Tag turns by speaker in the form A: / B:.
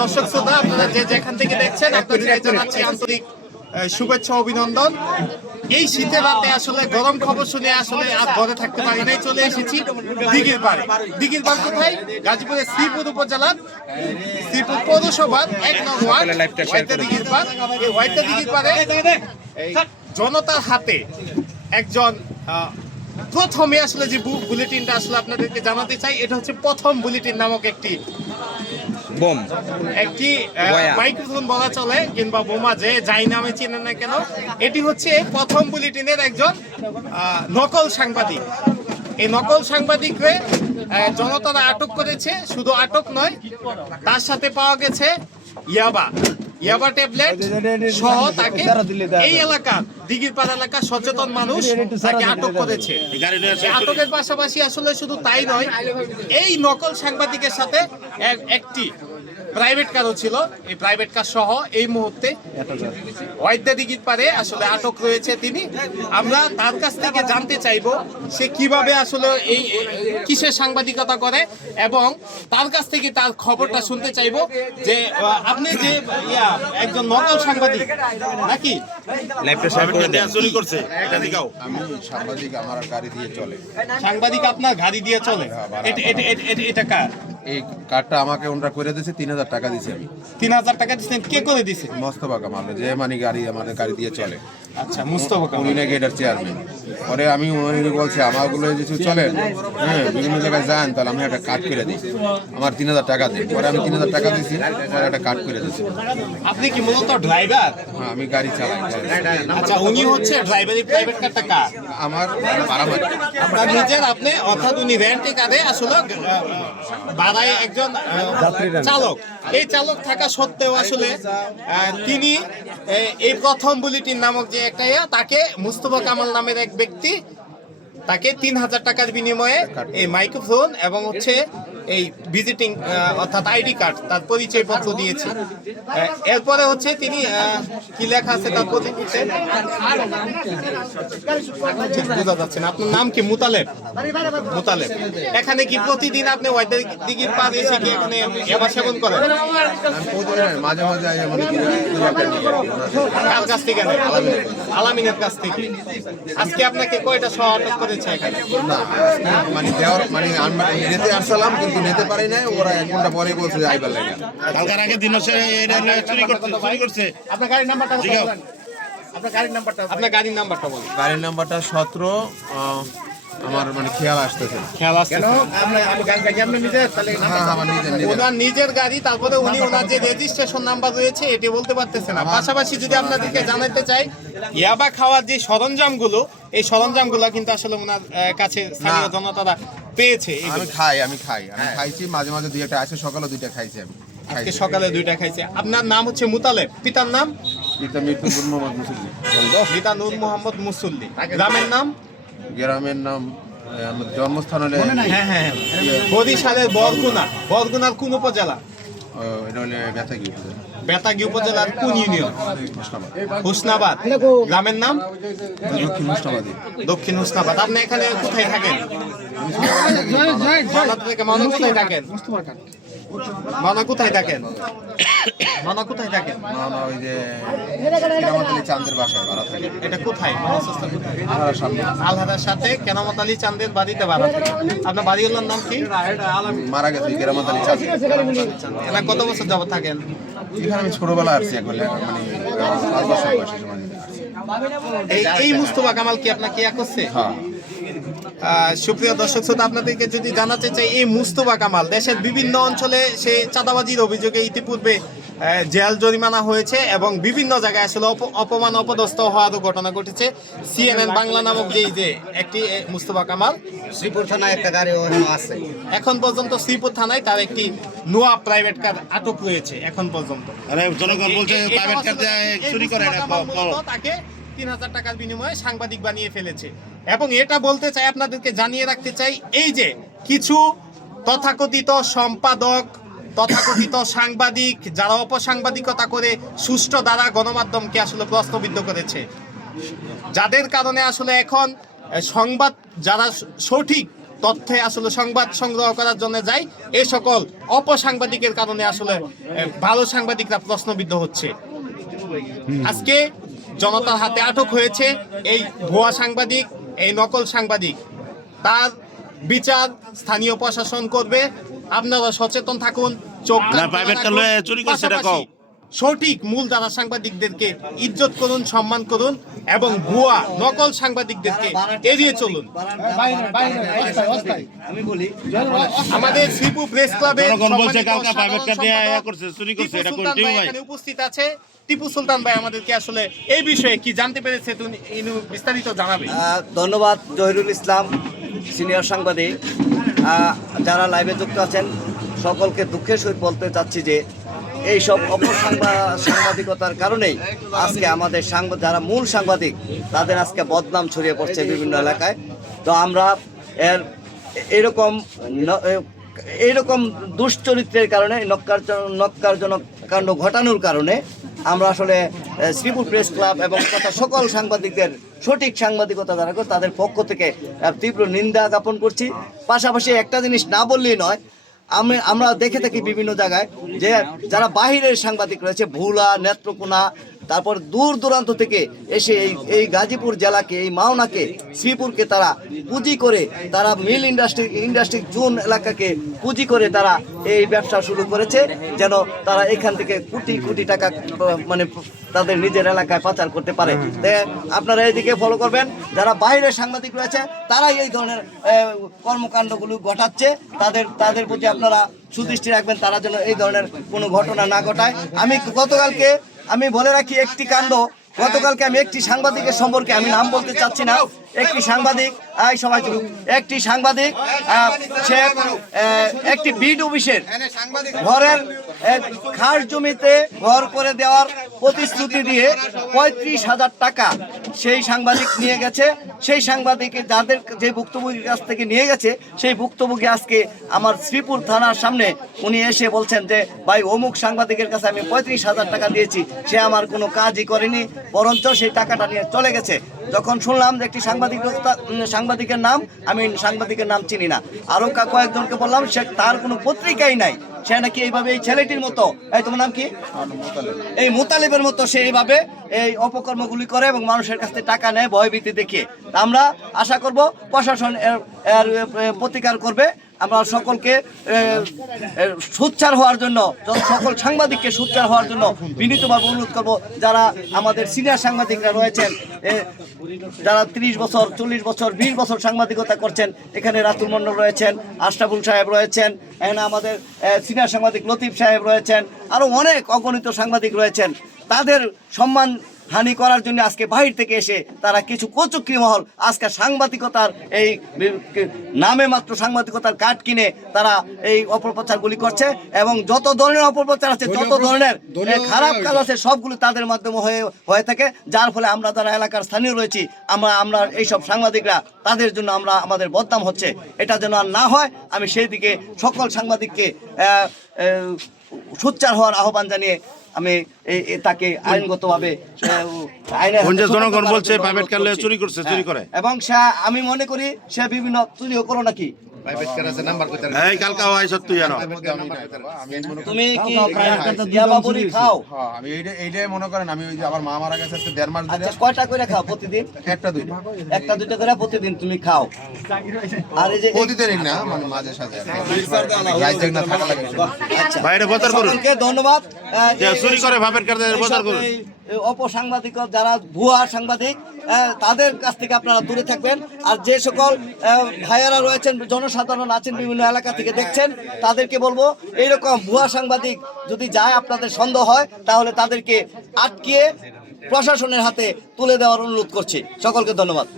A: দর্শক শ্রোতা আপনারা যে যেখান থেকে দেখছেন আপনাদের জানাচ্ছি আন্তরিক আহ, শুভেচ্ছা অভিনন্দন। এই শীতের রাতে আসলে গরম খবর শুনে আসলে আর ঘরে থাকতে পারি নাই চলে এসেছি দিঘির পাড়ে। দিঘির পাড় কোথায়? গাজীপুরের শ্রীপুর উপজেলার শ্রীপুর পৌরসভার এক নং ওয়ার্ড দিঘির পাড়। এই হোয়াইটটা দিঘির পাড়ে জনতার হাতে একজন প্রথমে আসলে যে বুলেটিনটা আসলে আপনাদেরকে জানাতে চাই এটা হচ্ছে প্রথম বুলেটিন নামক একটি
B: বোম।
A: একটি মাইক্রোফোন বলা চলে কিংবা বোমা যে যাই নামে চেনেন না কেন এটি হচ্ছে প্রথম বুলেটিনের একজন নকল সাংবাদিক। এই নকল সাংবাদিকরে আহ, জনতারা আটক করেছে শুধু আটক নয় তার সাথে পাওয়া গেছে ইয়াবা। ইয়াবা ট্যাবলেট সহ তাকে এই এলাকার দিঘির পাড়া এলাকার সচেতন মানুষ তাকে আটক করেছে। আটকের পাশাপাশি আসলে শুধু তাই নয় এই নকল সাংবাদিকের সাথে এক- একটি প্রাইভেট কারও ছিল এই প্রাইভেট কার সহ এই মুহূর্তে ওয়াইদ্যা দিঘির পারে আসলে আটক রয়েছে তিনি। আমরা তার কাছ থেকে জানতে চাইব সে কীভাবে আসলে এই কিসের সাংবাদিকতা করে এবং তার কাছ থেকে তার খবরটা শুনতে চাইব যে আপনি যে ইয়া একজন নকল সাংবাদিক নাকি?
C: সাংবাদিক আমার গাড়ি দিয়ে চলে।
A: সাংবাদিক আপনার গাড়ি দিয়ে চলে? এটা- এটা- এটা- এটা- এটা কার?
C: এই কার্ডটা আমাকে ওনারা করে দিয়েছে তিন হাজার টাকা দিয়েছি আমি।
A: তিন হাজার টাকা দিচ্ছেন কে করে দিছে
C: মস্তফা আমার যে মানে গাড়ি আমাদের গাড়ি দিয়ে চলে।
A: আচ্ছা মুস্তফা কামাল।
C: উনি নাকি এটার চেয়ারম্যান পরে আমি উনি বলছে আমারগুলো যদি চলেন হ্যাঁ বিভিন্ন জায়গায় যান তাহলে আমি একটা কার্ড করে দিই। আমার তিন হাজার টাকা দিই পরে আমি তিন হাজার টাকা দিয়েছি পরে একটা কার্ড করে দিয়েছি
A: আপনি কি মূলত ড্রাইভার
C: হ্যাঁ আমি গাড়ি চালাই।
A: আচ্ছা উনি হচ্ছে ড্রাইভারি প্রাইভেট কারটা কার?
C: আমার পারামারি
A: আপনার নিজের আপনি অর্থাৎ উনি রেন্টে কারে আসলে ভাড়ায় একজন চালক। এই চালক থাকা সত্ত্বেও আসলে আহ, তিনি এই প্রথম বুলেটিন নামক যে একটা ইয়া, তাকে মুস্তফা কামাল নামের এক ব্যক্তি তাকে তিন হাজার টাকার বিনিময়ে এই মাইক্রোফোন এবং হচ্ছে এই ভিজিটিং অর্থাৎ আইডি কার্ড তার পরিচয় পত্র দিয়েছে এরপরে হচ্ছে তিনি কি লেখা আছে তার ঠিক বোঝা যাচ্ছে না। আপনার নাম কি? মুতালেব? মুতালেব। এখানে কি প্রতিদিন আপনি ওয়াইদের দিঘির পা এসে কি এখানে এবার সেবন করেন?
C: মাঝে মাঝে।
A: কার কাছ থেকে আলামিনের কাছ থেকে। আজকে আপনাকে কয়টা সহ আটক করেছে এখানে?
C: না মানে দেওয়ার মানে আসলাম কিন্তু নিতে পারি নাই ওরা এক ঘণ্টা পরে বলছে যে আইবার লাগে।
D: কালকার আগে দিন নিয়ে চুরি করছে চুরি করছে।
A: আপনার গাড়ির নাম্বারটা বলেন। আপনার গাড়ির নাম্বারটা আপনার গাড়ির নাম্বারটা বলুন।
C: গাড়ির নাম্বারটা সতেরো আমার মানে খেয়াল আসতেছে।
A: খেয়াল আসছে
C: হ্যাঁ হ্যাঁ আমার নিজের নিজের।
A: ওনার নিজের গাড়ি তারপরে উনি ওনার যে রেজিস্ট্রেশন নাম্বার রয়েছে এটি বলতে পারতেছে না। পাশাপাশি যদি আপনাদেরকে জানাতে চাই ইয়াবা খাওয়ার যে সরঞ্জামগুলো এই সরঞ্জামগুলো কিন্তু আসলে ওনার কাছে স্থানীয়। জনতারা পেয়েছে
C: আমি খাই আমি খাই। আমি খাইছি মাঝে মাঝে দুই একটা আছে সকালে দুইটা খাইছি আমি।
A: আজকে সকালে দুইটা খাইছে। আপনার নাম হচ্ছে মুতালেব। পিতার নাম?
C: পিতা মৃত্যু মোহাম্মদ মুসলিম
A: পিতা নূর মোহাম্মদ মুসল্লি। গ্রামের নাম?
C: গ্রামের নাম জন্মস্থান হলে
A: হ্যাঁ হ্যাঁ। বরিশালের বরগুনা। বরগুনার কোন উপজেলা?
C: এটা হলে
A: বেতাগী উপজেলার কোন ইউনিয়ন? হুসনাবাদ গ্রামের নাম?
C: দক্ষিণ হুসনাবাদ
A: দক্ষিণ হুসনাবাদ আপনি এখানে কোথায় থাকেন? থেকে মানুষ কোথায় থাকেন? মানা কোথায় থাকেন? মানা কোথায় থাকেন?
C: না না ওই যে কিরামতলি চাঁদের বাসায় ভাড়া থাকে।
A: এটা কোথায়? কোথায়?
C: আমার সামনে।
A: আলহাদার সাথে কেনামত আলী চাঁদের বাড়িতে ভাড়া থাকে। আপনার বাড়িওয়ালার নাম কি?
C: মারা গেছে কিরামতলি চাঁদ।
A: এলা কত বছর যাবত থাকেন?
C: এখানে আমি ছোটবেলা আসছি একবার মানে পাঁচ বছর বয়সে সময়
A: এই এই মুস্তফা কামাল কি আপনাকে ইয়া করছে?
C: হ্যাঁ।
A: সুপ্রিয় দর্শক শ্রোতা আপনাদেরকে যদি জানাতে চাই এই মুস্তফা কামাল দেশের বিভিন্ন অঞ্চলে সে চাঁদাবাজির অভিযোগে ইতিপূর্বে জেল জরিমানা হয়েছে এবং বিভিন্ন জায়গায় আসলে অপমান অপদস্থ হওয়ারও ঘটনা ঘটেছে। সিএনএন বাংলা নামক যেই যে একটি মুস্তফা কামাল
B: শ্রীপুর থানায় একটা গাড়ি আছে।
A: এখন পর্যন্ত শ্রীপুর থানায় তার একটি নোয়া প্রাইভেট কার আটক রয়েছে এখন পর্যন্ত।
D: আরে জনগণ বলছে প্রাইভেট কার চুরি করে
A: তাকে তিন হাজার টাকার বিনিময়ে সাংবাদিক বানিয়ে ফেলেছে। এবং এটা বলতে চাই আপনাদেরকে জানিয়ে রাখতে চাই এই যে কিছু তথাকথিত সম্পাদক তথাকথিত সাংবাদিক যারা অপসাংবাদিকতা করে সুষ্ঠু দ্বারা গণমাধ্যমকে আসলে প্রশ্নবিদ্ধ করেছে যাদের কারণে আসলে এখন সংবাদ যারা সঠিক তথ্যে আসলে সংবাদ সংগ্রহ করার জন্য যায় এ সকল অপসাংবাদিকের কারণে আসলে ভালো সাংবাদিকরা প্রশ্নবিদ্ধ হচ্ছে। আজকে জনতার হাতে আটক হয়েছে এই ভুয়া সাংবাদিক এই নকল সাংবাদিক। তার বিচার স্থানীয় প্রশাসন করবে। আপনারা সচেতন থাকুন চোখ
D: চুরি করছে।
A: সঠিক মূল ধারা সাংবাদিকদেরকে ইজ্জত করুন সম্মান করুন এবং ভুয়া নকল সাংবাদিকদেরকে এড়িয়ে চলুন। আমাদের শ্রীপুর প্রেস ক্লাবে উপস্থিত আছে। টিপু সুলতান ভাই আমাদেরকে আসলে এই বিষয়ে কি জানতে পেরেছে তুমি বিস্তারিত জানাবে
B: ধন্যবাদ জহিরুল ইসলাম সিনিয়র সাংবাদিক। আহ, যারা লাইভে যুক্ত আছেন সকলকে দুঃখের সহিত বলতে চাচ্ছি যে এই সব অপসাংবা- সাংবাদিকতার কারণেই আজকে আমাদের সাংবাদ যারা মূল সাংবাদিক, তাদের আজকে বদনাম ছড়িয়ে পড়ছে বিভিন্ন এলাকায়। তো আমরা এর এরকম এইরকম দুশ্চরিত্রের কারণে, নক্কারজন- নক্কারজনক কাণ্ড ঘটানোর কারণে আমরা আসলে শ্রীপুর প্রেস ক্লাব এবং তথা সকল সাংবাদিকদের সঠিক সাংবাদিকতা করে তাদের পক্ষ থেকে তীব্র নিন্দা জ্ঞাপন করছি। পাশাপাশি একটা জিনিস না বললেই নয় আমি আমরা দেখে থাকি বিভিন্ন জায়গায় যে যারা বাহিরের সাংবাদিক রয়েছে ভুলা নেত্রকোনা তারপর দূর দূরান্ত থেকে এসে এই এই গাজীপুর জেলাকে, এই মাওনাকে, শ্রীপুরকে তারা পুঁজি করে তারা মিল ইন্ডাস্ট্রি ইন্ডাস্ট্রি জোন এলাকাকে পুঁজি করে তারা এই ব্যবসা শুরু করেছে, যেন তারা এখান থেকে কোটি কোটি টাকা মানে তাদের নিজের এলাকায় পাচার করতে পারে। আপনারা এইদিকে ফলো করবেন, যারা বাইরের সাংবাদিক রয়েছে, তারাই এই ধরনের কর্মকাণ্ডগুলো ঘটাচ্ছে। তাদের তাদের প্রতি আপনারা সুদৃষ্টি রাখবেন, তারা যেন এই ধরনের কোনো ঘটনা না ঘটায়। আমি গতকালকে আমি বলে রাখি, একটি কাণ্ড। গতকালকে আমি একটি সাংবাদিকের সম্পর্কে আমি নাম বলতে চাচ্ছি না। একটি সাংবাদিক আই সবাই একটি সাংবাদিক সে একটি বিড অফিসের ঘরের খাস জমিতে ঘর করে দেওয়ার প্রতিশ্রুতি দিয়ে পঁয়ত্রিশ হাজার টাকা সেই সাংবাদিক নিয়ে গেছে, সেই সাংবাদিক যাদের যে ভুক্তভোগীর কাছ থেকে নিয়ে গেছে, সেই ভুক্তভোগী আজকে আমার শ্রীপুর থানার সামনে উনি এসে বলছেন যে, ভাই, অমুক সাংবাদিকের কাছে আমি পঁয়ত্রিশ হাজার টাকা দিয়েছি, সে আমার কোনো কাজই করেনি, বরঞ্চ সেই টাকাটা নিয়ে চলে গেছে। যখন শুনলাম যে একটি সাংবাদিক সাংবাদিকের নাম, আমি সাংবাদিকের নাম চিনি না। আরও কয়েকজনকে বললাম, সে তার কোনো পত্রিকাই নাই। সে নাকি এইভাবে এই ছেলেটির মতো। এই তোমার নাম কি? এই মোতালিবের মতো সে এইভাবে এই অপকর্মগুলি করে এবং মানুষের কাছ থেকে টাকা নেয়, ভয়ভীতি দেখিয়ে। আমরা আশা করব প্রশাসন এর প্রতিকার করবে। আমরা সকলকে সোচ্চার হওয়ার জন্য সকল সাংবাদিককে সোচ্চার হওয়ার জন্য বিনীতভাবে অনুরোধ করব, যারা আমাদের সিনিয়র সাংবাদিকরা রয়েছেন যারা তিরিশ বছর, চল্লিশ বছর, বিশ বছর সাংবাদিকতা করছেন, এখানে রাতুল মন্ডল রয়েছেন, আশরাফুল সাহেব রয়েছেন এখানে আমাদের সিনিয়র সাংবাদিক লতিফ সাহেব রয়েছেন আরও অনেক অগণিত সাংবাদিক রয়েছেন। তাদের সম্মান হানি করার জন্য আজকে বাহির থেকে এসে তারা কিছু কচুক্রি মহল আজকে সাংবাদিকতার এই নামে মাত্র সাংবাদিকতার কার্ড কিনে তারা এই অপপ্রচারগুলি করছে এবং যত ধরনের অপপ্রচার আছে যত ধরনের খারাপ কাজ আছে সবগুলো তাদের মাধ্যমে হয়ে হয়ে থাকে। যার ফলে আমরা যারা এলাকার স্থানীয় রয়েছি আমরা আমরা এইসব সাংবাদিকরা তাদের জন্য আমরা আমাদের বদনাম হচ্ছে। এটা যেন আর না হয় আমি সেই দিকে সকল সাংবাদিককে সোচ্চার হওয়ার আহ্বান জানিয়ে আমি তাকে আইনগত ভাবে আইনের
D: কোন জনগণ বলছে প্রাইভেট কার চুরি করছে চুরি করে।
B: হ্যাঁ, এবং সে আমি মনে করি সে বিভিন্ন চুরিও করো নাকি।
D: এই কালকা হয় সত্যি জানো
C: আমি করি
B: তুমি কি ইয়াবা বড়ি খাও।
C: আমি এইটা এইটাই মনে করেন আমি ওই যে আমার মা মারা গেছে আজকে দেড় মাস ধরে।
B: আচ্ছা কয়টা করে খাও প্রতিদিন?
C: একটা দুইটা।
B: একটা দুইটা করে প্রতিদিন তুমি খাও। আর এই যে
C: প্রতিদিনই না মানে মাঝে সাঝে। রাত না থাকা লাগে।
B: আচ্ছা।
D: বাইরে করুন।
B: ধন্যবাদ।
D: চুরি করে ভাবের করুন।
B: অপসাংবাদিক যারা ভুয়া সাংবাদিক তাদের কাছ থেকে আপনারা দূরে থাকবেন। আর যে সকল ভাইয়ারা রয়েছেন, জনসাধারণ আছেন বিভিন্ন এলাকা থেকে দেখছেন, তাদেরকে বলব, এইরকম ভুয়া সাংবাদিক যদি যায়, আপনাদের সন্দেহ হয়, তাহলে তাদেরকে আটকিয়ে প্রশাসনের হাতে তুলে দেওয়ার অনুরোধ করছি। সকলকে ধন্যবাদ।